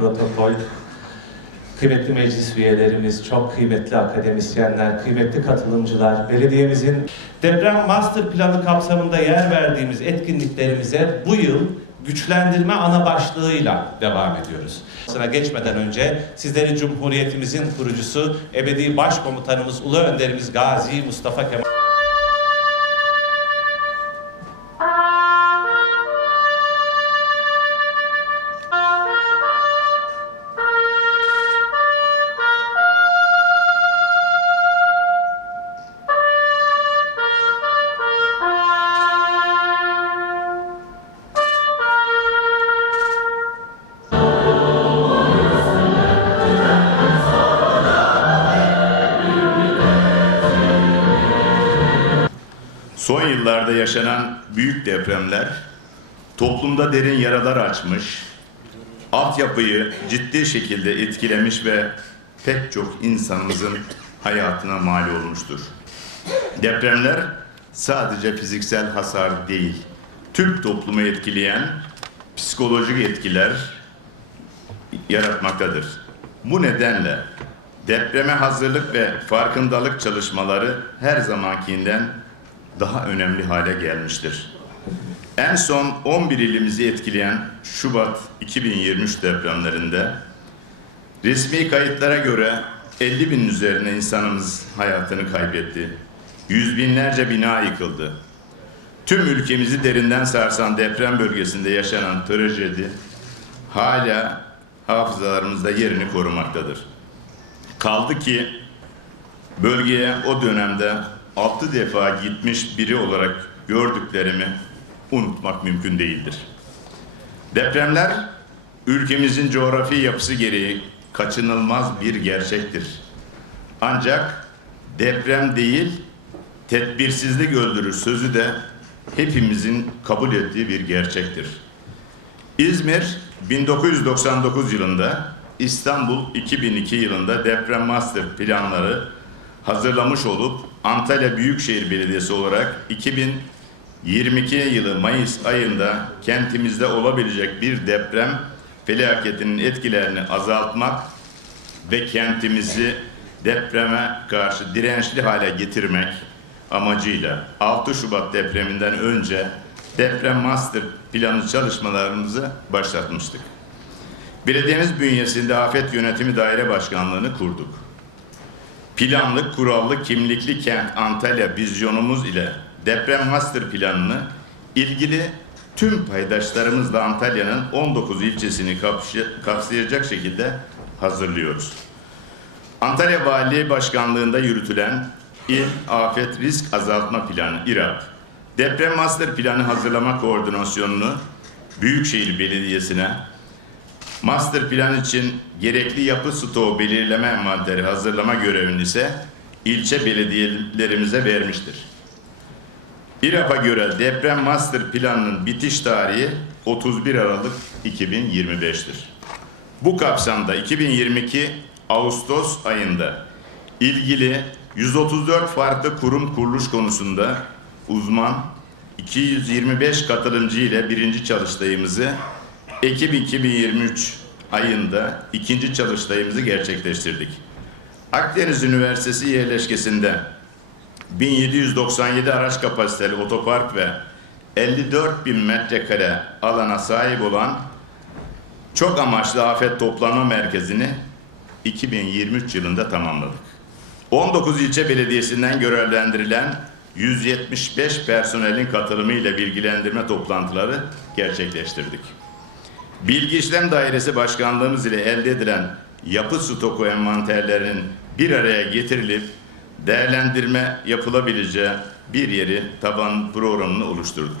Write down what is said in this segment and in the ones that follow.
protokol, kıymetli meclis üyelerimiz, çok kıymetli akademisyenler, kıymetli katılımcılar, belediyemizin deprem master planı kapsamında yer verdiğimiz etkinliklerimize bu yıl güçlendirme ana başlığıyla devam ediyoruz. Sıra geçmeden önce sizleri Cumhuriyetimizin kurucusu, ebedi başkomutanımız, ulu önderimiz Gazi Mustafa Kemal Son yıllarda yaşanan büyük depremler toplumda derin yaralar açmış, altyapıyı ciddi şekilde etkilemiş ve pek çok insanımızın hayatına mal olmuştur. Depremler sadece fiziksel hasar değil, tüm toplumu etkileyen psikolojik etkiler yaratmaktadır. Bu nedenle depreme hazırlık ve farkındalık çalışmaları her zamankinden daha önemli hale gelmiştir. En son 11 ilimizi etkileyen Şubat 2023 depremlerinde resmi kayıtlara göre 50 bin üzerine insanımız hayatını kaybetti. Yüz binlerce bina yıkıldı. Tüm ülkemizi derinden sarsan deprem bölgesinde yaşanan trajedi hala hafızalarımızda yerini korumaktadır. Kaldı ki bölgeye o dönemde altı defa gitmiş biri olarak gördüklerimi unutmak mümkün değildir. Depremler ülkemizin coğrafi yapısı gereği kaçınılmaz bir gerçektir. Ancak deprem değil, tedbirsizlik öldürür sözü de hepimizin kabul ettiği bir gerçektir. İzmir 1999 yılında, İstanbul 2002 yılında deprem master planları hazırlamış olup Antalya Büyükşehir Belediyesi olarak 2022 yılı Mayıs ayında kentimizde olabilecek bir deprem felaketinin etkilerini azaltmak ve kentimizi depreme karşı dirençli hale getirmek amacıyla 6 Şubat depreminden önce deprem master planı çalışmalarımızı başlatmıştık. Belediyemiz bünyesinde Afet Yönetimi Daire Başkanlığı'nı kurduk. Planlı, kurallı, kimlikli kent Antalya vizyonumuz ile deprem master planını ilgili tüm paydaşlarımızla Antalya'nın 19 ilçesini kapsayacak şekilde hazırlıyoruz. Antalya Valiliği Başkanlığı'nda yürütülen İl Afet Risk Azaltma Planı İRAP, deprem master planı hazırlama koordinasyonunu Büyükşehir Belediyesi'ne, master plan için gerekli yapı stoğu belirleme envanteri hazırlama görevini ise ilçe belediyelerimize vermiştir. İRAP'a göre deprem master planının bitiş tarihi 31 Aralık 2025'tir. Bu kapsamda 2022 Ağustos ayında ilgili 134 farklı kurum kuruluş konusunda uzman 225 katılımcı ile birinci çalıştayımızı Ekim 2023 ayında ikinci çalıştayımızı gerçekleştirdik. Akdeniz Üniversitesi yerleşkesinde 1797 araç kapasiteli otopark ve 54 bin metrekare alana sahip olan çok amaçlı afet toplama merkezini 2023 yılında tamamladık. 19 ilçe belediyesinden görevlendirilen 175 personelin katılımıyla bilgilendirme toplantıları gerçekleştirdik. Bilgi İşlem Dairesi Başkanlığımız ile elde edilen yapı stoku envanterlerinin bir araya getirilip değerlendirme yapılabileceği bir yeri taban programını oluşturduk.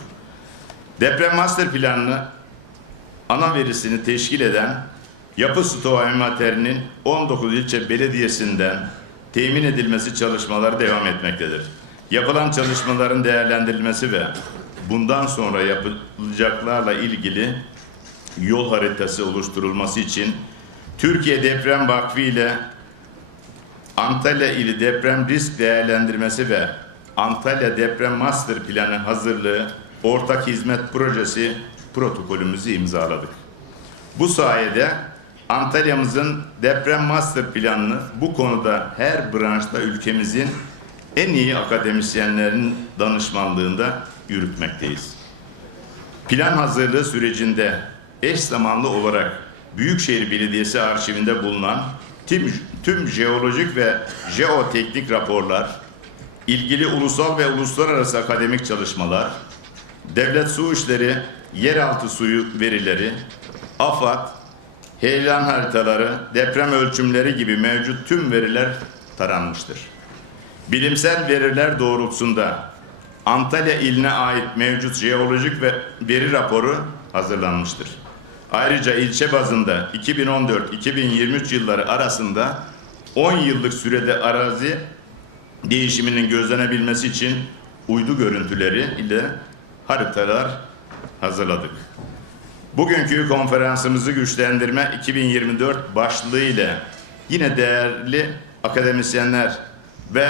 Deprem master planını ana verisini teşkil eden yapı stoğu envanterinin 19 ilçe belediyesinden temin edilmesi çalışmaları devam etmektedir. Yapılan çalışmaların değerlendirilmesi ve bundan sonra yapılacaklarla ilgili yol haritası oluşturulması için Türkiye Deprem Vakfı ile Antalya ili deprem risk değerlendirmesi ve Antalya Deprem Master Planı hazırlığı ortak hizmet projesi protokolümüzü imzaladık. Bu sayede Antalya'mızın deprem master planını bu konuda her branşta ülkemizin en iyi akademisyenlerin danışmanlığında yürütmekteyiz. Plan hazırlığı sürecinde eş zamanlı olarak Büyükşehir Belediyesi arşivinde bulunan tüm, tüm jeolojik ve jeoteknik raporlar, ilgili ulusal ve uluslararası akademik çalışmalar, devlet su işleri, yeraltı suyu verileri, AFAD, heyelan haritaları, deprem ölçümleri gibi mevcut tüm veriler taranmıştır. Bilimsel veriler doğrultusunda Antalya iline ait mevcut jeolojik ve veri raporu hazırlanmıştır. Ayrıca ilçe bazında 2014-2023 yılları arasında 10 yıllık sürede arazi değişiminin gözlenebilmesi için uydu görüntüleri ile haritalar hazırladık. Bugünkü konferansımızı güçlendirme 2024 başlığı ile yine değerli akademisyenler ve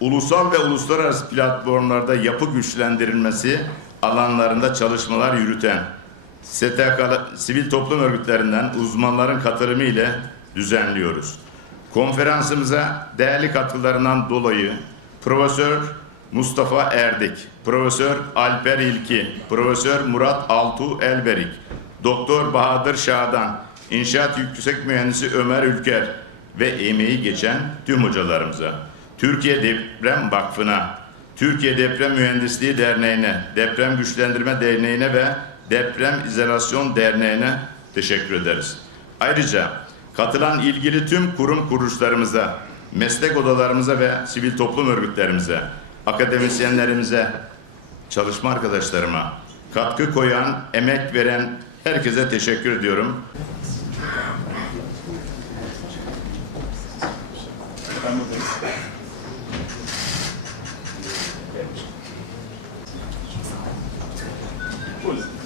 ulusal ve uluslararası platformlarda yapı güçlendirilmesi alanlarında çalışmalar yürüten STK, sivil toplum örgütlerinden uzmanların katılımı ile düzenliyoruz. Konferansımıza değerli katkılarından dolayı Profesör Mustafa Erdik, Profesör Alper İlki, Profesör Murat Altuğ Elberik, Doktor Bahadır Şadan, İnşaat Yüksek Mühendisi Ömer Ülker ve emeği geçen tüm hocalarımıza, Türkiye Deprem Vakfı'na, Türkiye Deprem Mühendisliği Derneği'ne, Deprem Güçlendirme Derneği'ne ve Deprem İzolasyon Derneği'ne teşekkür ederiz. Ayrıca katılan ilgili tüm kurum kuruluşlarımıza, meslek odalarımıza ve sivil toplum örgütlerimize, akademisyenlerimize, çalışma arkadaşlarıma, katkı koyan, emek veren herkese teşekkür ediyorum. Cool.